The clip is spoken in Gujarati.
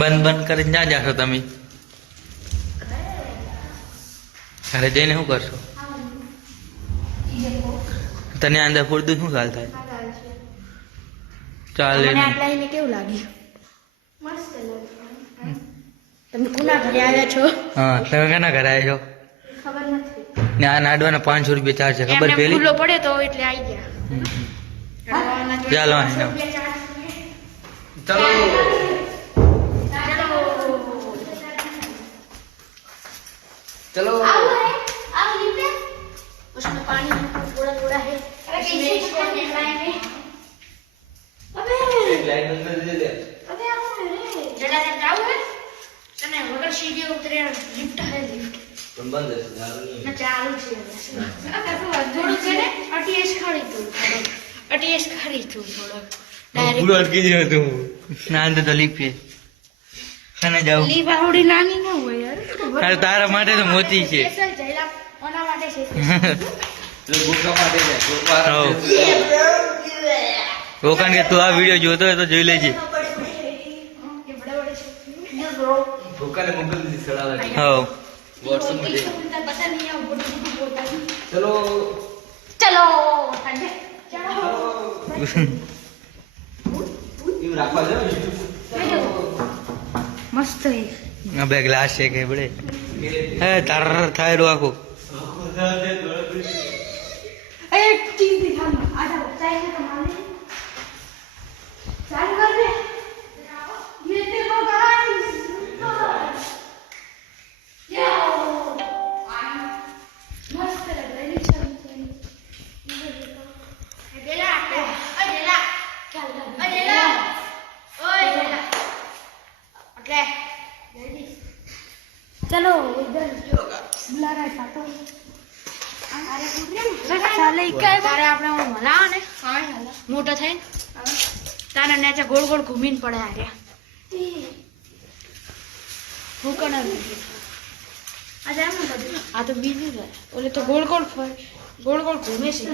બંધ કરીને જ્યાં જાશો તમે ઘરે જઈને શું કરશો? તને અંદર ફૂરદું શું ચાલ થાય? ચાલે કેવું લાગ્યું? તમે કોના ઘરે આવ્યા છો? હા, તમે કેના ઘરે આવ્યા છો? ખબર નથી. ને આ નાડવાના 500 રૂપિયા ચાર્જ છે, ખબર પેલી? ખુલ્લો પડે તો એટલે આવી ગયા. ચાલો चलो चलो उसमें पानी थोड़ा थोड़ा है। इसमें इसको लगाएंगे। एक लाइन अंदर दे दे अबे आओ रे जरा से जाओ है तने वगर सीढ़ी उतरे लिफ्ट है लिफ्ट पण बंद है चालू नहीं ना चालू છે થોડું છે ને અટીએસ ખરી તું અટીએસ ખરી તું થોડો પૂરો અટકી ગયો તું ના અંદર તો લીપે કને જાવ લીપ આવડી નાની ન હોય યાર અરે તારા માટે તો મોટી છે સ્પેશિયલ જઈલા ઓના માટે છે लो भूखा माटे है भूखा हो રોકાણ કે તું આ વિડિયો જોતો હોય તો જોઈ લેજે. ये बड़े बड़े છે ये ब्रो भूखा ने मुकल दी सड़ा लगी हो व्हाट्सएप में दे पता नहीं है वो बोलता है चलो चलो ठंडे चलो ये રાખવા જાવ मस्त है અબે ગ્લાસ છે કે બડે હે તાર થાય રો આખો एक चीज दिखा ना आ जाओ चाय का कमाल है चाय कर दे ये देखो गाइस यो मस्त लग रहा है ये देखो अजेला अजेला अजेला ओए अजेला ओके चलो इधर बुला रहा है पाटो તારે આપણે મલાવ ને મોટો થઈને તારે નેચે ગોળ ગોળ ઘૂમીને પડે આર્યા હું કણ આ તો બીજું છે ઓલે તો ગોળ ગોળ ઘૂમે છે